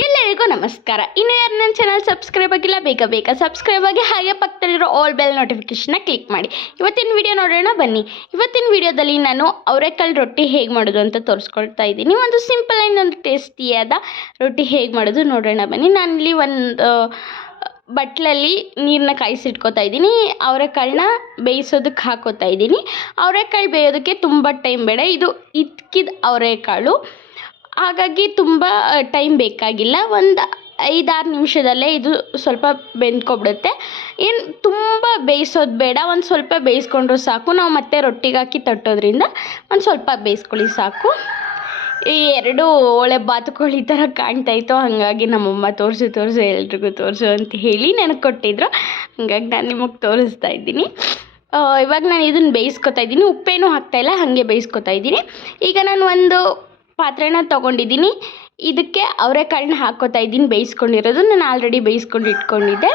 ಎಲ್ಲರಿಗೂ ನಮಸ್ಕಾರ. ಇನ್ನು ಯಾರು ನನ್ನ ಚಾನಲ್ ಸಬ್ಸ್ಕ್ರೈಬ್ ಆಗಿಲ್ಲ, ಬೇಗ ಬೇಗ ಸಬ್ಸ್ಕ್ರೈಬ್ ಆಗಿ ಹಾಗೆ ಪಕ್ಕದಲ್ಲಿರೋ ಆಲ್ ಬೆಲ್ ನೋಟಿಫಿಕೇಶನ್ನ ಕ್ಲಿಕ್ ಮಾಡಿ. ಇವತ್ತಿನ ವಿಡಿಯೋ ನೋಡೋಣ, ಬನ್ನಿ. ಇವತ್ತಿನ ವಿಡಿಯೋದಲ್ಲಿ ನಾನು ಅವರೆಕಾಳು ರೊಟ್ಟಿ ಹೇಗೆ ಮಾಡೋದು ಅಂತ ತೋರಿಸ್ಕೊಳ್ತಾ ಇದ್ದೀನಿ. ಒಂದು ಸಿಂಪಲ್ ಆ್ಯಂಡ್ ಟೇಸ್ಟಿಯಾದ ರೊಟ್ಟಿ ಹೇಗೆ ಮಾಡೋದು ನೋಡೋಣ, ಬನ್ನಿ. ನಾನಿಲ್ಲಿ ಒಂದು ಬಟ್ಲಲ್ಲಿ ನೀರನ್ನ ಕಾಯಿಸಿಟ್ಕೋತಾ ಇದ್ದೀನಿ. ಅವರೆಕಾಳನ್ನ ಬೇಯಿಸೋದಕ್ಕೆ ಹಾಕೋತಾ ಇದ್ದೀನಿ. ಅವರೆಕಾಳು ಬೇಯೋದಕ್ಕೆ ತುಂಬ ಟೈಮ್ ಬೇಡ. ಇದು ಇದ್ಕಿದ ಅವರೆಕಾಳು. ಹಾಗಾಗಿ ತುಂಬ ಟೈಮ್ ಬೇಕಾಗಿಲ್ಲ. ಒಂದು ಐದಾರು ನಿಮಿಷದಲ್ಲೇ ಇದು ಸ್ವಲ್ಪ ಬೆಂದ್ಕೊಬಿಡುತ್ತೆ. ಏನು ತುಂಬ ಬೇಯಿಸೋದು ಬೇಡ. ಒಂದು ಸ್ವಲ್ಪ ಬೇಯಿಸ್ಕೊಂಡ್ರು ಸಾಕು. ನಾವು ಮತ್ತೆ ರೊಟ್ಟಿಗೆ ಹಾಕಿ ತಟ್ಟೋದ್ರಿಂದ ಒಂದು ಸ್ವಲ್ಪ ಬೇಯಿಸ್ಕೊಳ್ಳಿ ಸಾಕು. ಈ ಎರಡು ಒಳ್ಳೆ ಬಾತುಕೋಳಿ ಥರ ಕಾಣ್ತಾ ಇತ್ತು. ಹಾಗಾಗಿ ನಮ್ಮಮ್ಮ ತೋರಿಸು ತೋರಿಸು, ಎಲ್ರಿಗೂ ತೋರಿಸು ಅಂತ ಹೇಳಿ ನನಗೆ ಕೊಟ್ಟಿದ್ರು. ಹಾಗಾಗಿ ನಾನು ನಿಮಗೆ ತೋರಿಸ್ತಾ ಇದ್ದೀನಿ. ಇವಾಗ ನಾನು ಇದನ್ನು ಬೇಯಿಸ್ಕೊತಾ ಇದ್ದೀನಿ. ಉಪ್ಪೇನೂ ಹಾಕ್ತಾಯಿಲ್ಲ ಹಾಗೆ ಬೇಯಿಸ್ಕೊತಾ ಇದ್ದೀನಿ. ಈಗ ನಾನು ಒಂದು ಪಾತ್ರೆನ ತೊಗೊಂಡಿದ್ದೀನಿ. ಇದಕ್ಕೆ ಅವರೆಕಾಳನ್ನ ಹಾಕ್ಕೋತಾ ಇದ್ದೀನಿ, ಬೇಯಿಸ್ಕೊಂಡಿರೋದು. ನಾನು ಆಲ್ರೆಡಿ ಬೇಯಿಸ್ಕೊಂಡು ಇಟ್ಕೊಂಡಿದ್ದೆ.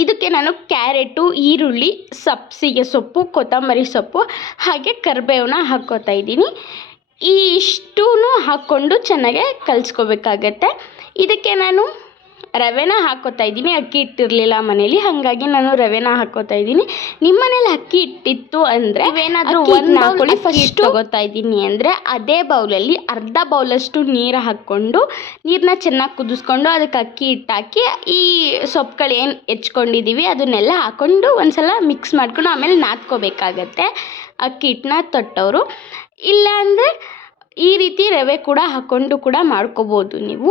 ಇದಕ್ಕೆ ನಾನು ಕ್ಯಾರೆಟು, ಈರುಳ್ಳಿ, ಸಬ್ಸಿಗೆ ಸೊಪ್ಪು, ಕೊತ್ತಂಬರಿ ಸೊಪ್ಪು, ಹಾಗೆ ಕರಿಬೇವನ್ನ ಹಾಕ್ಕೋತಾ ಇದ್ದೀನಿ. ಈ ಇಷ್ಟೂ ಹಾಕ್ಕೊಂಡು ಚೆನ್ನಾಗೆ ಕಲಿಸ್ಕೋಬೇಕಾಗತ್ತೆ. ಇದಕ್ಕೆ ನಾನು ರವೆನ ಹಾಕ್ಕೋತಾ ಇದ್ದೀನಿ ಅಕ್ಕಿ ಇಟ್ಟಿರಲಿಲ್ಲ ಮನೇಲಿ ಹಾಗಾಗಿ ನಾನು ರವೆನ ಹಾಕ್ಕೋತಾ ಇದ್ದೀನಿ. ನಿಮ್ಮ ಮನೇಲಿ ಅಕ್ಕಿ ಇಟ್ಟಿತ್ತು ಅಂದರೆ ಏನಾದರೂ ಒಂದು ಹಾಕೊಳ್ಳಿ ಫಸ್ಟ್ ತಗೋತಾ ಇದ್ದೀನಿ ಅಂದರೆ ಅದೇ ಬೌಲಲ್ಲಿ ಅರ್ಧ ಬೌಲಷ್ಟು ನೀರು ಹಾಕ್ಕೊಂಡು ನೀರನ್ನ ಚೆನ್ನಾಗಿ ಕುದಿಸ್ಕೊಂಡು ಅದಕ್ಕೆ ಅಕ್ಕಿ ಹಿಟ್ಟು ಹಾಕಿ ಈ ಸೊಪ್ಪುಗಳು ಏನು ಹೆಚ್ಕೊಂಡಿದ್ದೀವಿ ಅದನ್ನೆಲ್ಲ ಹಾಕ್ಕೊಂಡು ಒಂದ್ಸಲ ಮಿಕ್ಸ್ ಮಾಡ್ಕೊಂಡು ಆಮೇಲೆ ನಾದ್ಕೋಬೇಕಾಗತ್ತೆ ಅಕ್ಕಿ ಹಿಟ್ಟನ್ನ ತೊಟ್ಟವರು ಇಲ್ಲ ಅಂದರೆ ಈ ರೀತಿ ರವೆ ಕೂಡ ಹಾಕ್ಕೊಂಡು ಕೂಡ ಮಾಡ್ಕೋಬೋದು ನೀವು.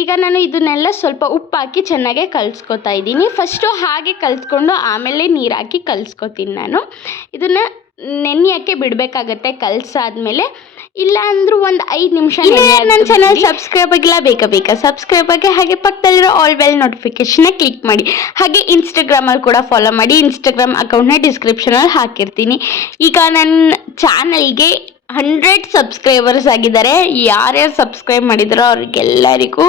ಈಗ ನಾನು ಇದನ್ನೆಲ್ಲ ಸ್ವಲ್ಪ ಉಪ್ಪು ಹಾಕಿ ಚೆನ್ನಾಗೆ ಕಲಿಸ್ಕೊತಾ ಇದ್ದೀನಿ. ಫಸ್ಟು ಹಾಗೆ ಕಲಿಸ್ಕೊಂಡು ಆಮೇಲೆ ನೀರು ಹಾಕಿ ಕಲಿಸ್ಕೊತೀನಿ ನಾನು. ಇದನ್ನು ನೆನೆಯೋಕ್ಕೆ ಬಿಡಬೇಕಾಗತ್ತೆ ಕಲಸಾದ್ಮೇಲೆ. ಇಲ್ಲ ಅಂದರೂ ಒಂದು ಐದು ನಿಮಿಷ ನನ್ನ ಚಾನಲ್ ಸಬ್ಸ್ಕ್ರೈಬ್ ಆಗಿಲ್ಲ ಬೇಗ ಬೇಕಾ ಸಬ್ಸ್ಕ್ರೈಬ್ ಆಗಿ ಹಾಗೆ ಪಕ್ಕದಲ್ಲಿರೋ ಆಲ್ ವೆಲ್ ನೋಟಿಫಿಕೇಶನ್ನ ಕ್ಲಿಕ್ ಮಾಡಿ. ಹಾಗೆ ಇನ್ಸ್ಟಾಗ್ರಾಮಲ್ಲಿ ಕೂಡ ಫಾಲೋ ಮಾಡಿ. ಇನ್ಸ್ಟಾಗ್ರಾಮ್ ಅಕೌಂಟ್ನ ಡಿಸ್ಕ್ರಿಪ್ಷನಲ್ಲಿ ಹಾಕಿರ್ತೀನಿ. ಈಗ ನನ್ನ ಚಾನಲ್ಗೆ ಹಂಡ್ರೆಡ್ ಸಬ್ಸ್ಕ್ರೈಬರ್ಸ್ ಆಗಿದ್ದಾರೆ. ಯಾರ್ಯಾರು ಸಬ್ಸ್ಕ್ರೈಬ್ ಮಾಡಿದಾರೋ ಅವ್ರಿಗೆಲ್ಲರಿಗೂ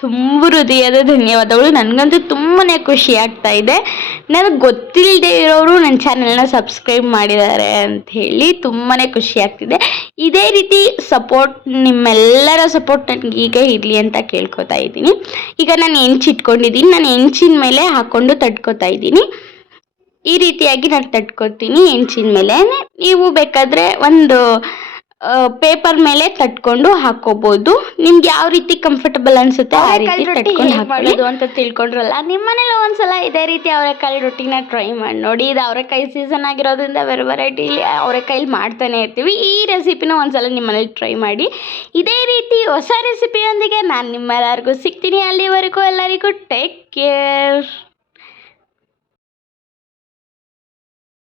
ತುಂಬ ಹೃದಯದ ಧನ್ಯವಾದಗಳು. ನನಗಂತೂ ತುಂಬಾ ಖುಷಿ ಆಗ್ತಾ ಇದೆ. ನನಗೆ ಗೊತ್ತಿಲ್ಲದೆ ಇರೋರು ನನ್ನ ಚಾನೆಲ್ನ ಸಬ್ಸ್ಕ್ರೈಬ್ ಮಾಡಿದ್ದಾರೆ ಅಂತ ಹೇಳಿ ತುಂಬಾ ಖುಷಿ ಆಗ್ತಿದೆ. ಇದೇ ರೀತಿ ಸಪೋರ್ಟ್, ನಿಮ್ಮೆಲ್ಲರ ಸಪೋರ್ಟ್ ನನಗೆ ಈಗ ಇರಲಿ ಅಂತ ಕೇಳ್ಕೊತಾ ಇದ್ದೀನಿ. ಈಗ ನಾನು ಹೆಂಚಿಟ್ಕೊಂಡಿದ್ದೀನಿ ನಾನು ಹೆಂಚಿನ ಮೇಲೆ ಹಾಕ್ಕೊಂಡು ತಡ್ಕೊತಾ ಇದ್ದೀನಿ. ಈ ರೀತಿಯಾಗಿ ನಾನು ತಟ್ಕೊತೀನಿ ಹೆಂಚಿನ ಮೇಲೆ ನೀವು ಬೇಕಾದರೆ ಒಂದು ಪೇಪರ್ ಮೇಲೆ ತಟ್ಕೊಂಡು ಹಾಕೋಬಹುದು ನಿಮ್ಗೆ ಯಾವ ರೀತಿ ಕಂಫರ್ಟಬಲ್ ಅನ್ಸುತ್ತೆ ಆ ರೀತಿ ತಟ್ಕೊಂಡು ಹಾಕೊಳ್ಳೋದು ಅಂತ ತಿಳ್ಕೊಂಡ್ರಲ್ಲ ನಿಮ್ಮ ಮನೇಲಿ ಒಂದ್ಸಲ ಇದೇ ರೀತಿ ಅವರೆಕಾಯಿ ರೊಟ್ಟಿನ ಟ್ರೈ ಮಾಡಿ ನೋಡಿ. ಇದು ಅವರೆಕಾಯಿ ಸೀಸನ್ ಆಗಿರೋದ್ರಿಂದ ಬೇರೆ ವೆರೈಟಿ ಅವರೆಕಾಯಿಲಿ ಮಾಡ್ತಾನೆ ಇರ್ತೀವಿ. ಈ ರೆಸಿಪಿನ ಒಂದ್ಸಲ ನಿಮ್ಮ ಮನೇಲಿ ಟ್ರೈ ಮಾಡಿ. ಇದೇ ರೀತಿ ಹೊಸ ರೆಸಿಪಿಯೊಂದಿಗೆ ನಾನು ನಿಮ್ಮೆಲ್ಲರಿಗೂ ಸಿಗ್ತೀನಿ. ಅಲ್ಲಿವರೆಗೂ ಎಲ್ಲರಿಗೂ ಟೇಕ್ ಕೇರ್